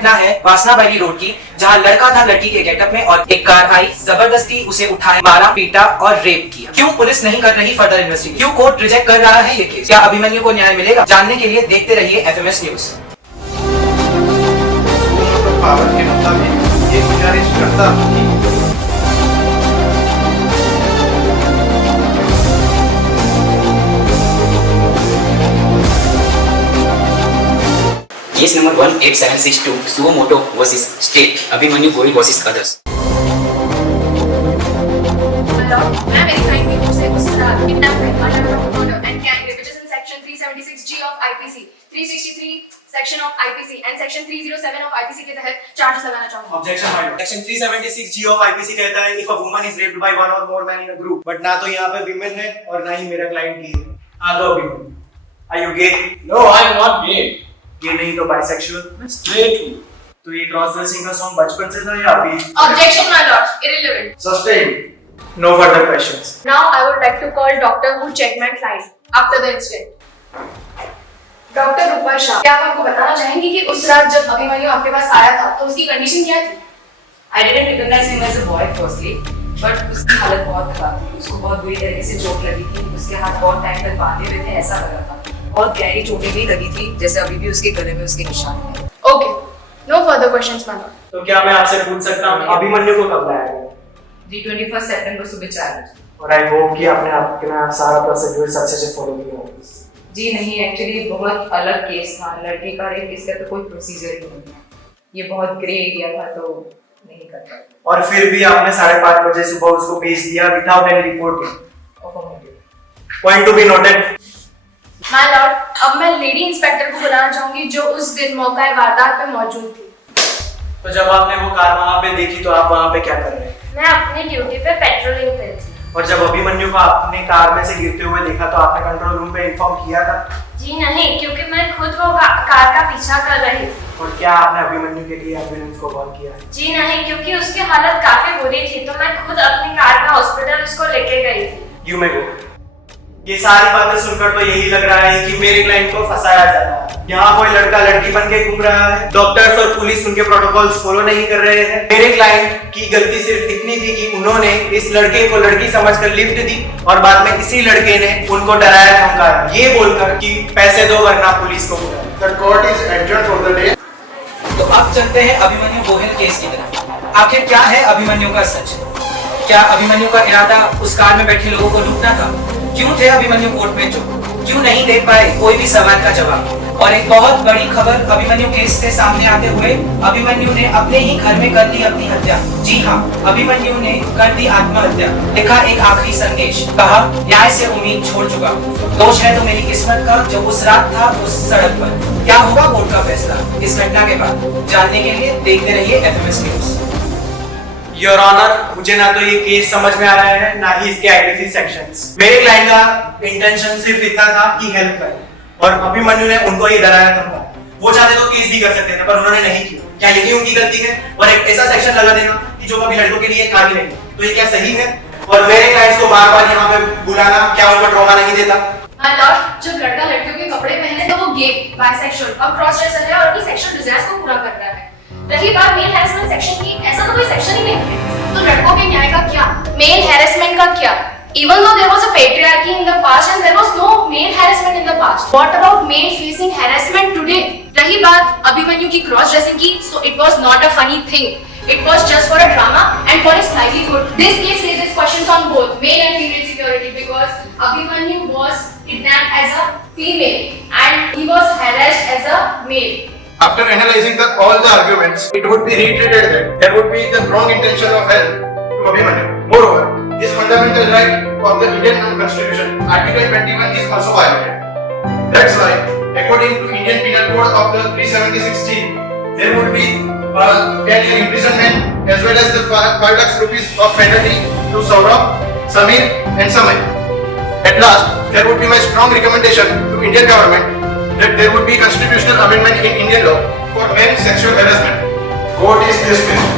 घटना है वासना बैरी रोड की, जहां लड़का था लड़की के गेटअप में और एक कार आई, जबरदस्ती उसे उठाया, मारा, पीटा और रेप किया। क्यों पुलिस नहीं कर रही फर्दर इन्वेस्टिगेशन? क्यों कोर्ट रिजेक्ट कर रहा है ये केस? क्या अभिमन्यु को न्याय मिलेगा? जानने के लिए देखते रहिए FMS न्यूज। पावर के मुताबिक ये गुजारिश करता हूं कि case number 18762 suo motu versus state Abhimanyu Goyal versus others. मैं वेरीफाइंग वीडियो से उसरात kidnapping murder and gang rape, which is in section 376G of IPC, 363 section of IPC and section 307 of IPC के तहत चार्ज लगाना चाहूंगा। Objection my Lord. Section 376G of IPC कहता है if a woman is raped by one or more men in a group, but ना तो यहाँ पे विमेन है और ना ही मेरा क्लाइंट ही है। आ लो Abhimanyu. Are you gay? No, I am not gay. ये नहीं तो बाइसेक्सुअल? मैं straight हूँ। तो ये क्रॉस ड्रेसिंग का सॉन्ग बचपन से था या अभी? Objection my lord, irrelevant. Sustained. No further questions. Now I would like to call doctor who checked my client after the incident. Doctor Rupa Shah, क्या आप हमको बताना चाहेंगे कि उस रात जब अभिमन्यु आपके पास आया था तो उसकी कंडीशन क्या थी? I didn't recognize him as a boy firstly, but उसकी हालत बहुत खराब थी। उसको बहुत बुरी तरीके से चोट लगी थी, उसके हाथ बहुत टाइम तक बांधे हुए थे, ऐसा लगा था। बहुत गहरी चोटें भी लगी थी, जैसे अभी भी उसके गले में उसके निशान हैं। Okay, no further questions my lord. तो क्या मैं आपसे पूछ सकता हूँ अभिमन्यु को कब लाया गया? जी 21 सितंबर सुबह 4 बजे। और आई होप कि आपने अपना सारा प्रोसीजर सक्सेस से फॉलो किया होगा। जी नहीं, एक्चुअली बहुत अलग केस था। लड़के का रेप केस का तो कोई प्रोसीजर ही नहीं है। ये बहुत ग्रे एरिया था तो नहीं कर पाए। और फिर भी आपने 5:30 बजे सुबह उसको भेज दिया without any reporting. Point to be noted. My lord, अब मैं लेडी इंस्पेक्टर को बुलाना चाहूंगी जो उस दिन मौका वारदात पे मौजूद थी। तो जब आपने वो कार वहां पे देखी तो आप वहां पे क्या कर रहे हैं? मैं अपनी ड्यूटी पे पेट्रोलिंग पे थी। और जब अभिमन्यु को आपने कार में से गिरते हुए देखा तो आपने कंट्रोल रूम पे इन्फॉर्म किया था? जी नहीं, क्योंकि मैं खुद वो कार का पीछा कर रही थी। और क्या आपने अभिमन्यु के लिए एम्बुलेंस को कॉल किया? जी नहीं, क्योंकि उसकी हालत काफी बुरी थी तो मैं खुद अपनी कार में हॉस्पिटल उसको लेके गई थी। यू मे गो। ये सारी बातें सुनकर तो यही लग रहा है कि मेरे क्लाइंट को फंसाया जा रहा है। यहाँ कोई लड़का लड़की बन के घूम रहा है, डॉक्टर्स और पुलिस उनके प्रोटोकॉल्स फॉलो नहीं कर रहे हैं। मेरे क्लाइंट की गलती सिर्फ इतनी थी कि उन्होंने इस लड़के को लड़की समझकर लिफ्ट दी और बाद में इसी लड़के ने उनको डराया धमकाया ये बोलकर कि पैसे दो वरना पुलिस को बुलाओ। The court is adjourned for the day. तो अब चलते हैं अभिमन्यु गोहिल केस की तरफ। आखिर क्या है अभिमन्यु का सच? क्या अभिमन्यु का इरादा उस कार में बैठे लोगों को लूटना था? क्यों थे अभिमन्यु कोर्ट में चुप? क्यों नहीं दे पाए कोई भी सवाल का जवाब? और एक बहुत बड़ी खबर अभिमन्यु केस से सामने आते हुए अभिमन्यु ने अपने ही घर में कर ली अपनी हत्या। जी हाँ, अभिमन्यु ने कर दी आत्महत्या। लिखा एक आखिरी संदेश, कहा न्याय से उम्मीद छोड़ चुका, दोष है तो मेरी किस्मत का जो उस रात था उस सड़क पर। क्या होगा कोर्ट का फैसला इस घटना के बाद? जानने के लिए देखते रहिए FMS न्यूज। योर ऑनर, मुझे ना तो ये केस समझ में आ रहा है ना ही इसके IPC सेक्शंस। मेरे क्लाइंट का इंटेंशन सिर्फ इतना था कि हेल्प करें और अभिमन्यु ने उनको ये डराया था। वो चाहते तो केस भी कर सकते थे पर उन्होंने नहीं किया। क्या यही उनकी गलती है? और एक ऐसा सेक्शन लगा देना कि जो कभी लड़कों के लिए काफी नहीं, तो ये क्या सही है? और मेरे क्लाइंट्स को बार-बार यहाँ पे बुलाना क्या उनको ट्रॉमा नहीं देता? My lord, जब लड़का लड़कियों के कपड़े पहने तो वो गे, बाइसेक्सुअल और क्रॉस ड्रेसर है और अपनी सेक्सुअल डिजायर्स को पूरा करता है। रही बात मेल हैरेसमेंट सेक्शन की, ऐसा तो कोई सेक्शन ही नहीं है। तो लड़कों के न्याय का क्या? मेल हैरेसमेंट का क्या? Even though there was a patriarchy in the past and there was no male harassment in the past, what about male facing harassment today? रही बात अभिमन्यु की क्रॉस ड्रेसिंग की, so it was not a funny thing. It was just for a drama and for his livelihood. This case raises questions on both male and female security because Abhimanyu was kidnapped as a female and he was harassed as a male. After analyzing all the arguments, it would be reiterated that there would be the wrong intention of help to Abhimanyu. Moreover, his fundamental right of the Indian Constitution, Article 21, is also violated. That's why, according to Indian Penal Code of the 376G, there would be 10 year imprisonment as well as the 5 lakhs rupees of penalty to Saurabh, Samir and Samay. At last, there would be my strong recommendation to Indian government that there would be constitutional amendment in Indian law for men sexual harassment. Court is dismissed.